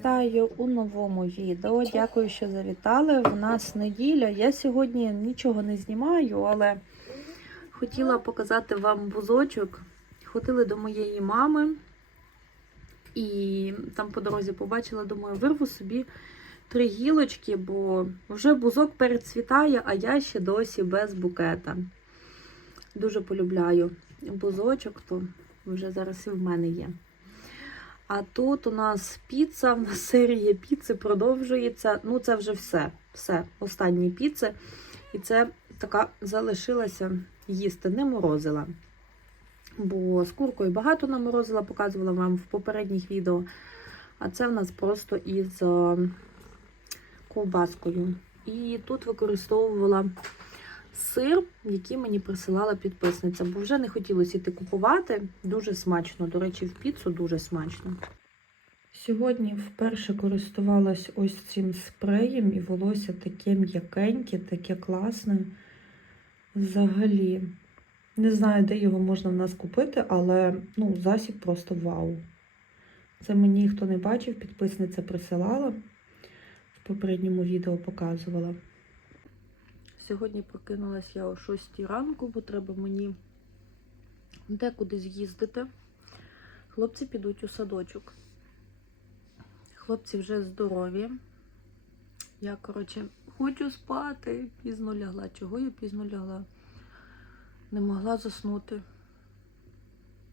вітаю у новому відео. Дякую, що завітали. У нас неділя. Я сьогодні нічого не знімаю, але хотіла показати вам бузочок. Ходили до моєї мами і там по дорозі побачила, думаю, вирву собі три гілочки, бо вже бузок перецвітає, а я ще досі без букета. Дуже полюбляю бузочок, то вже зараз і в мене є. А тут у нас піца, серія піци продовжується. Ну, це вже все. Все, останні піци. І це така залишилася їсти, не морозила. Бо з куркою багато наморозила, показувала вам в попередніх відео. А це в нас просто із е, ковбаскою. І тут використовувала сир, який мені присилала підписниця, бо вже не хотілося йти купувати. Дуже смачно. До речі, в піцу дуже смачно. Сьогодні вперше користувалась ось цим спреєм, і волосся таке м'якеньке, таке класне. Взагалі, не знаю, де його можна в нас купити, але ну, засіб просто вау. Це мені хто не бачив, підписниця присилала. В попередньому відео показувала. Сьогодні прокинулась я о 6 ранку, бо треба мені декуди з'їздити. Хлопці підуть у садочок. Хлопці вже здорові. Я, коротше, хочу спати. Пізно лягла. Чого я пізно лягла? Не могла заснути.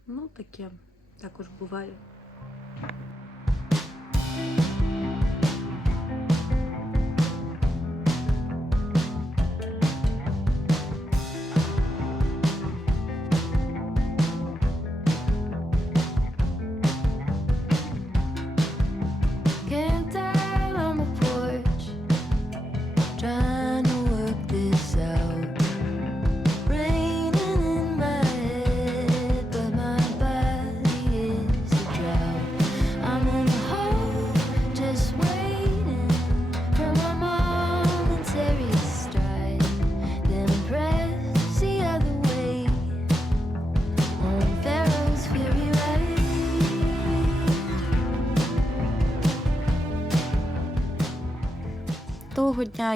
Ну, таке також буває.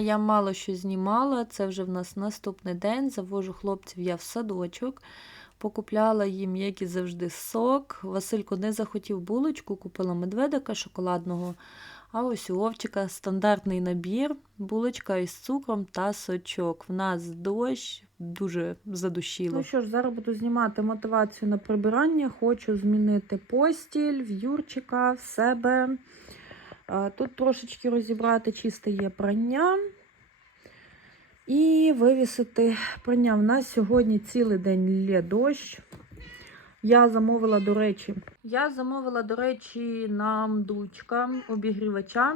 Я мало що знімала. Це вже в нас наступний день. Завожу хлопців я в садочок. Покупляла їм, як і завжди, сок. Василько не захотів булочку, купила медведика шоколадного. А ось у Овчика стандартний набір, булочка із цукром та сочок. В нас дощ дуже задушило. Ну що ж, зараз буду знімати мотивацію на прибирання. Хочу змінити постіль в Юрчика, в себе. Тут трошечки розібрати чисте є прання. І вивісити прання. В нас сьогодні цілий день лє дощ. Я замовила, до речі, я замовила, до речі, нам дучка обігрівача,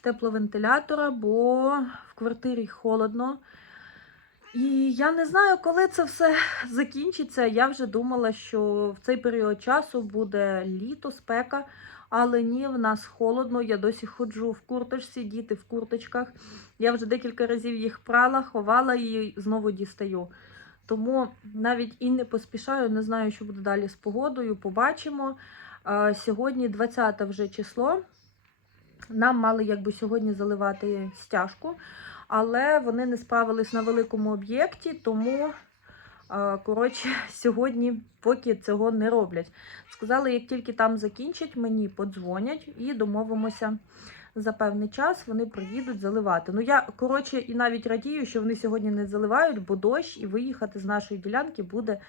тепловентилятора, бо в квартирі холодно. І я не знаю, коли це все закінчиться. Я вже думала, що в цей період часу буде літо, спека. Але ні, в нас холодно. Я досі ходжу в курточці, діти в курточках. Я вже декілька разів їх прала, ховала і знову дістаю. Тому навіть і не поспішаю, не знаю, що буде далі з погодою. Побачимо. Сьогодні 20 вже число. Нам мали якби сьогодні заливати стяжку, але вони не справились на великому об'єкті, тому коротше, сьогодні поки цього не роблять. Сказали, як тільки там закінчать, мені подзвонять і домовимося за певний час. Вони приїдуть заливати. Ну я коротше і навіть радію, що вони сьогодні не заливають, бо дощ і виїхати з нашої ділянки буде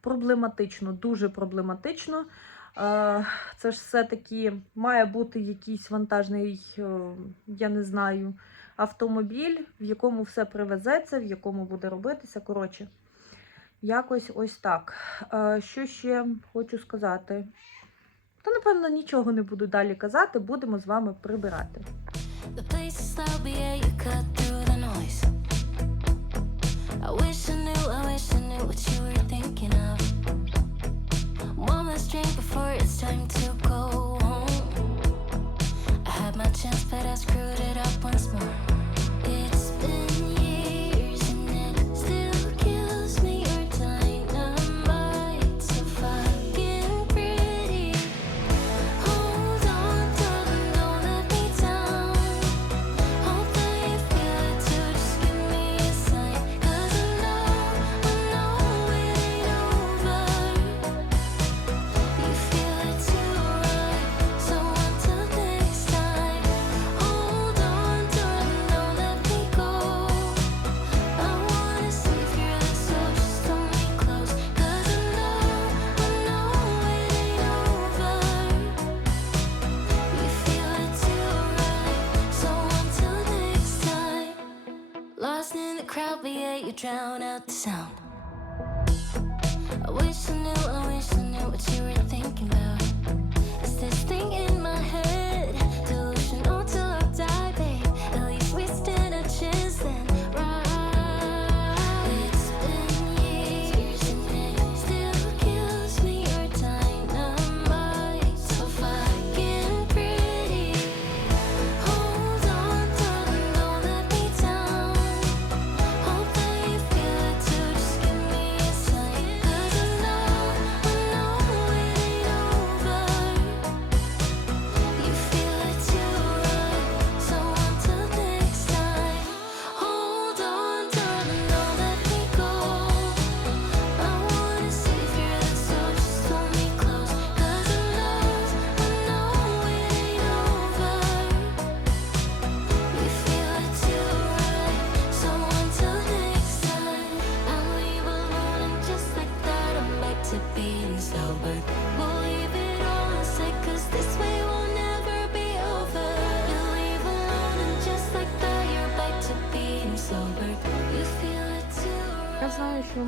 проблематично, дуже проблематично. Це ж все-таки має бути якийсь вантажний, е, я не знаю, автомобіль, в якому все привезеться, в якому буде робитися. Коротше, якось ось так. Е, Що ще хочу сказати? Та, напевно, нічого не буду далі казати, будемо з вами прибирати. Before it's time to go home. I had my chance, but I screwed crowd, but yeah, you drown out the sound. I wish I knew, I wish I knew what you were thinking about. Is this thing in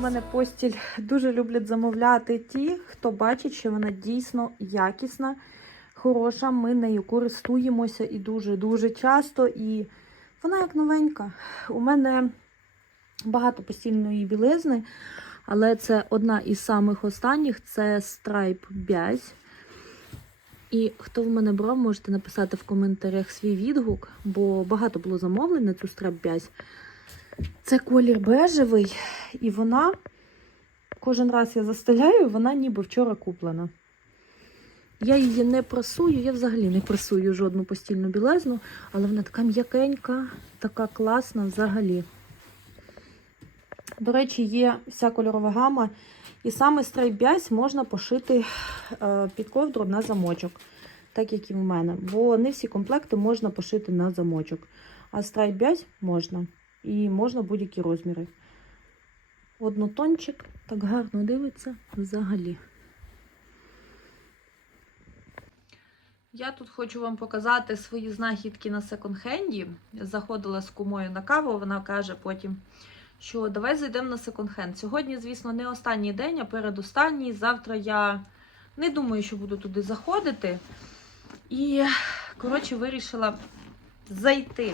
мене постіль дуже люблять замовляти ті, хто бачить, що вона дійсно якісна, хороша. Ми нею користуємося і дуже-дуже часто. І вона як новенька. У мене багато постільної білизни, але це одна із самих останніх це Stripe Бязь. І хто в мене брав, можете написати в коментарях свій відгук, бо багато було замовлень на цю Stripe Бязь. Це колір бежевий, і вона кожен раз я застеляю, вона ніби вчора куплена. Я її не прасую, я взагалі не прасую жодну постільну білизну, але вона така м'якенька, така класна взагалі. До речі, є вся кольорова гама. І саме страйбязь можна пошити е, під ковдру на замочок, так як і в мене. Бо не всі комплекти можна пошити на замочок. А страйбязь можна. І можна будь-які розміри. Однотончик так гарно дивиться взагалі. Я тут хочу вам показати свої знахідки на секонд-хенді. Заходила з кумою на каву, вона каже потім, що давай зайдемо на секонд-хенд. Сьогодні, звісно, не останній день, а передостанній. Завтра я не думаю, що буду туди заходити. І, коротше, вирішила зайти.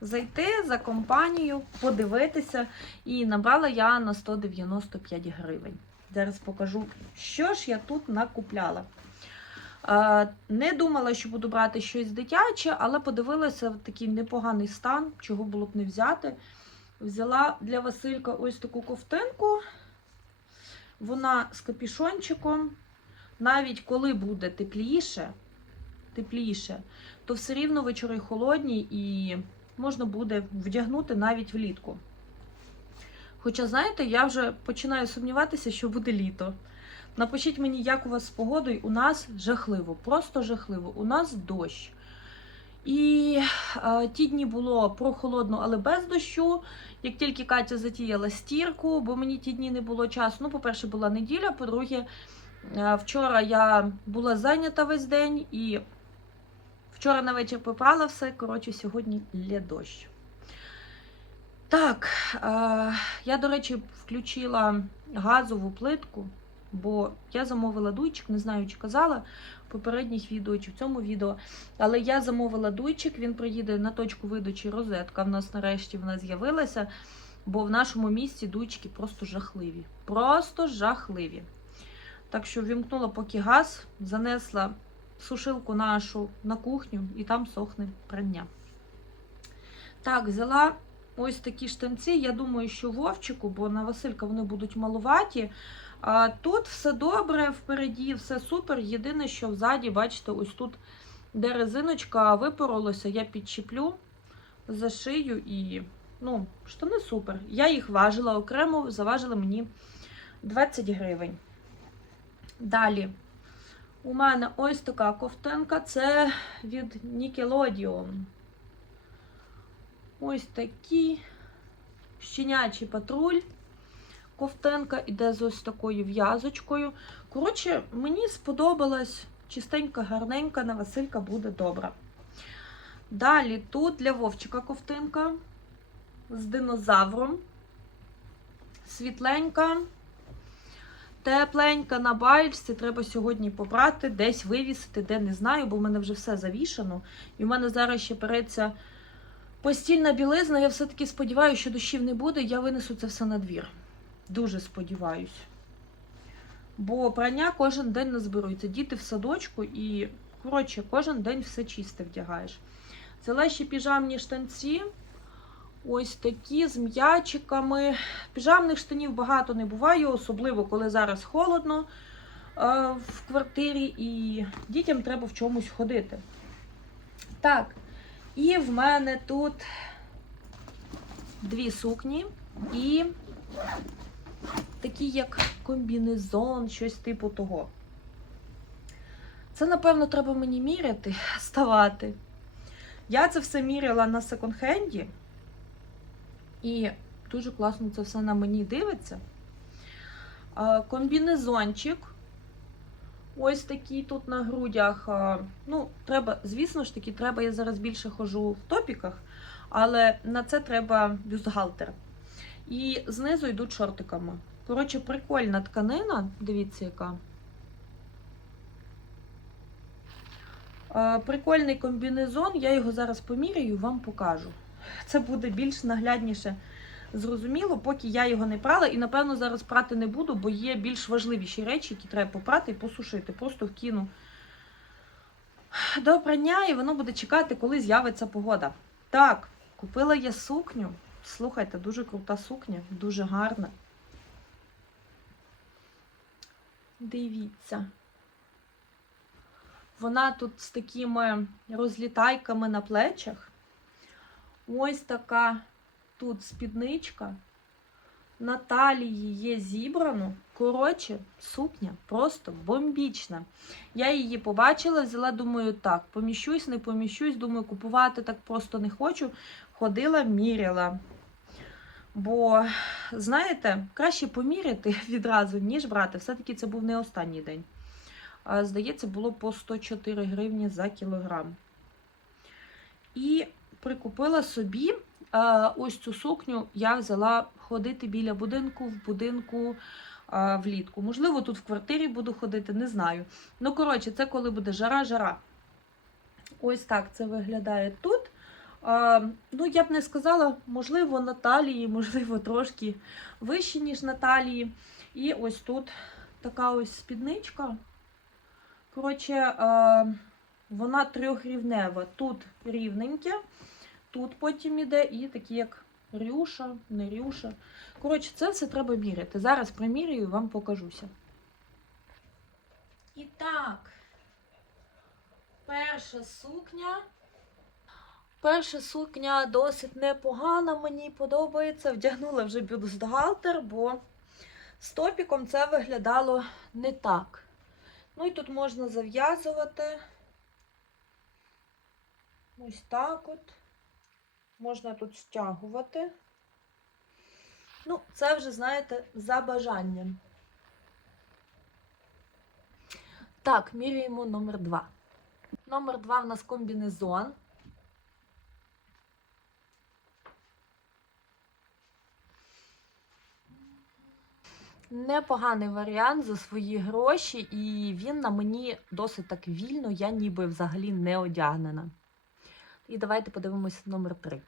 Зайти за компанію, подивитися. І набрала я на 195 гривень. Зараз покажу, що ж я тут накупляла. Не думала, що буду брати щось дитяче, але подивилася в такий непоганий стан, чого було б не взяти. Взяла для Василька ось таку ковтинку. Вона з капішончиком. Навіть коли буде тепліше, тепліше, то все рівно вечори холодні і можна буде вдягнути навіть влітку. Хоча, знаєте, я вже починаю сумніватися, що буде літо. Напишіть мені, як у вас з погодою. У нас жахливо, просто жахливо. У нас дощ. І е, ті дні було прохолодно, але без дощу. Як тільки Катя затіяла стірку, бо мені ті дні не було часу. Ну, по-перше, була неділя, по-друге, е, вчора я була зайнята весь день і вчора на вечір попрала все. Коротше, сьогодні лє дощ. Так, е, я, до речі, включила газову плитку, бо я замовила дуйчик, не знаю, чи казала в попередніх відео чи в цьому відео. Але я замовила дуйчик, він приїде на точку видачі розетка. В нас нарешті вона з'явилася, бо в нашому місті дуйчики просто жахливі. Просто жахливі. Так що вімкнула поки газ, занесла сушилку нашу на кухню і там сохне прання. Так, взяла ось такі штанці. Я думаю, що Вовчику, бо на Василька вони будуть малуваті. А тут все добре, впереді все супер. Єдине, що взаді, бачите, ось тут, де резиночка випоролася, я підчіплю за шию і ну, штани супер. Я їх важила окремо, заважили мені 20 гривень. Далі. У мене ось така ковтинка, це від Nickelodeon. Ось такі щенячий патруль. Ковтинка іде з ось такою в'язочкою. Коротше, мені сподобалась чистенька, гарненька, на Василька буде добра. Далі тут для Вовчика ковтинка. з динозавром. Світленька, тепленька на баєчці. Треба сьогодні побрати, десь вивісити, де не знаю, бо в мене вже все завішано. І в мене зараз ще переться постільна білизна. Я все-таки сподіваюся, що дощів не буде. Я винесу це все на двір. Дуже сподіваюсь. Бо прання кожен день не зберуться. Діти в садочку і, коротше, кожен день все чисте вдягаєш. Взяла ще піжамні штанці. Ось такі з м'ячиками. Піжамних штанів багато не буває, особливо коли зараз холодно е, в квартирі, і дітям треба в чомусь ходити. Так, і в мене тут дві сукні і такі як комбінезон, щось типу того. Це, напевно, треба мені міряти, ставати. Я це все міряла на секонд-хенді. І дуже класно це все на мені дивиться. Комбінезончик. Ось такий тут на грудях. Ну, треба, звісно ж таки, треба, я зараз більше хожу в топіках, але на це треба бюстгальтер. І знизу йдуть шортиками. Коротше, прикольна тканина. Дивіться, яка. Прикольний комбінезон. Я його зараз поміряю і вам покажу. Це буде більш наглядніше зрозуміло, поки я його не прала. І, напевно, зараз прати не буду, бо є більш важливіші речі, які треба попрати і посушити. Просто вкину до прання, і воно буде чекати, коли з'явиться погода. Так, купила я сукню. Слухайте, дуже крута сукня, дуже гарна. Дивіться. Вона тут з такими розлітайками на плечах. Ось така тут спідничка. На талії є зібрано. Коротше, сукня просто бомбічна. Я її побачила, взяла, думаю, так, поміщусь, не поміщусь, думаю, купувати так просто не хочу. Ходила, міряла. Бо, знаєте, краще поміряти відразу, ніж брати. Все-таки це був не останній день. Здається, було по 104 гривні за кілограм. І прикупила собі а, ось цю сукню. Я взяла ходити біля будинку, в будинку а, влітку. Можливо, тут в квартирі буду ходити, не знаю. Ну, коротше, це коли буде жара-жара. Ось так це виглядає тут. А, ну, я б не сказала, можливо, на талії, можливо, трошки вище, ніж на талії. І ось тут така ось спідничка. Коротше, вона трьохрівнева. Тут рівненьке, тут потім іде, і такі як рюша, не рюша. Коротше, це все треба міряти. Зараз примірюю і вам покажуся. І так, перша сукня. Перша сукня досить непогана, мені подобається. Вдягнула вже бюстгальтер, бо з топіком це виглядало не так. Ну і тут можна зав'язувати. Ось так от. Можна тут стягувати. Ну, це вже, знаєте, за бажанням. Так, міряємо номер два. Номер два в нас комбінезон. Непоганий варіант за свої гроші, і він на мені досить так вільно, я ніби взагалі не одягнена. І давайте подивимося номер 3.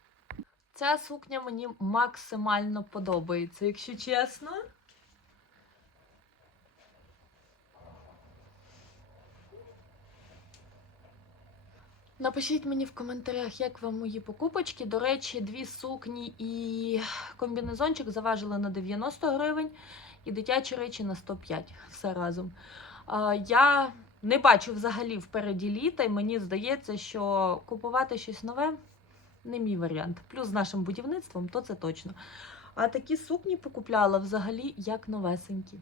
Ця сукня мені максимально подобається, якщо чесно. Напишіть мені в коментарях, як вам мої покупочки. До речі, дві сукні і комбінезончик заважили на 90 гривень, і дитячі речі на 105 все разом. Я не бачу взагалі впереді літа, і мені здається, що купувати щось нове не мій варіант. Плюс з нашим будівництвом, то це точно. А такі сукні покупляла взагалі як новесенькі.